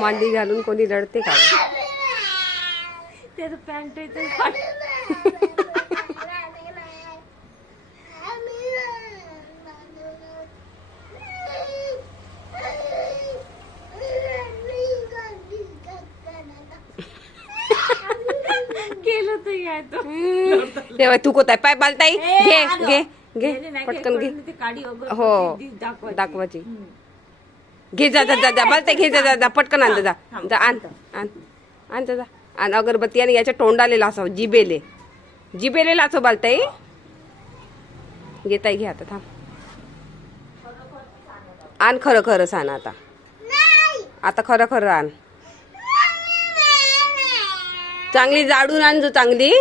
मांडी घालून कोणी रडते का? त्याचं पॅन्ट केलं तर यायचं तेव्हा तू कोताय पाय बालताई घे घे घे पटकन घे. हो दाखवायची. घे जा जा जा जा बालताई घे जा जा जा पटकन आण जा जा आण आण आण जा आण अगरबत्ती आणि याच्या तोंडाले लासव जिबेले लासव बालताई. घेताई घे आता थांब आण खरं खरं सांग आता आता खरं खरं आण. चांगली जाडून आणजो चांगली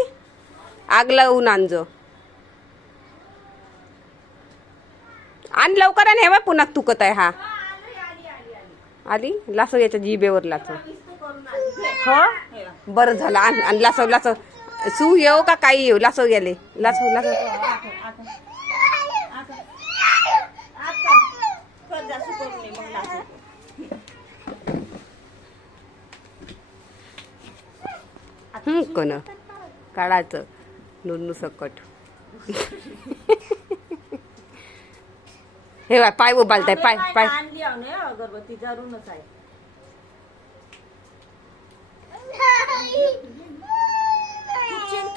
आग लावून आणजो. आण लवकर आण. हे बघ पुन्हा तुकत आहे हा. आली लासव याच्या जिबेवर लासव. हो बरं झालं आण आण लासव लासव. सू येऊ का काही येऊ लासव गेले लासव लासव. कोण काढायचं नुनू सकट. हे बाय पाय उबालताय पाय पाय. आणली अगरबत्ती जरूनच आहे.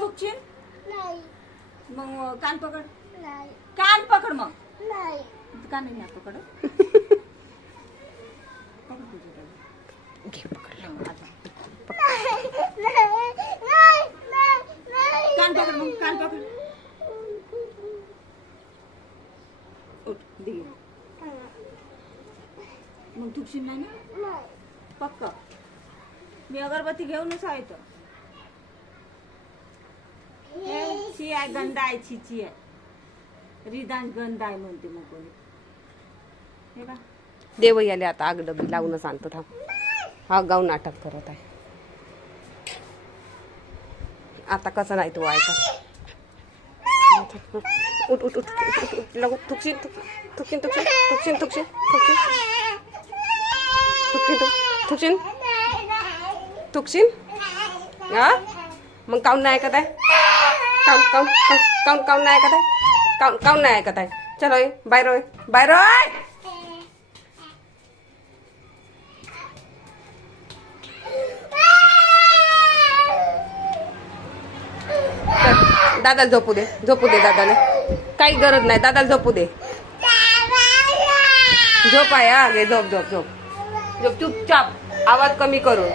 थुकशील मग कान पकड मग कान नाही पकड. घे पकड कान पकड मग कान पकड. उठ दे मग थुकशील नाही ना पक्का. मी अगरबत्ती घेऊनच आहे तर ची आहे गंध आहे छिची आहे रिदान गंध आहे म्हणते मग कोणी. हे का देव याले आता आग डबी लावूनच आणतो थांब. हा गाव नाटक करत आहे आता. कसं नाही तू ऐका. उठ उठ उठ लगू थुकशील थुकशील थुकशील थुकशील थुकशील थुकशील थुकशील थुकशील हा. मग काऊन नाही ऐकत आहे. काऊन काऊन काऊन काऊन नाही ऐकत आहे. काऊन काऊन नाही ऐकत आहे. चलो बाहेर होय बाहेर होय. दादाला झोपू दे दादाला. काही गरज नाही दादाला झोपू दे. झोप आहे हा घे झोप झोप झोप झोप चुपचाप आवाज कमी करून.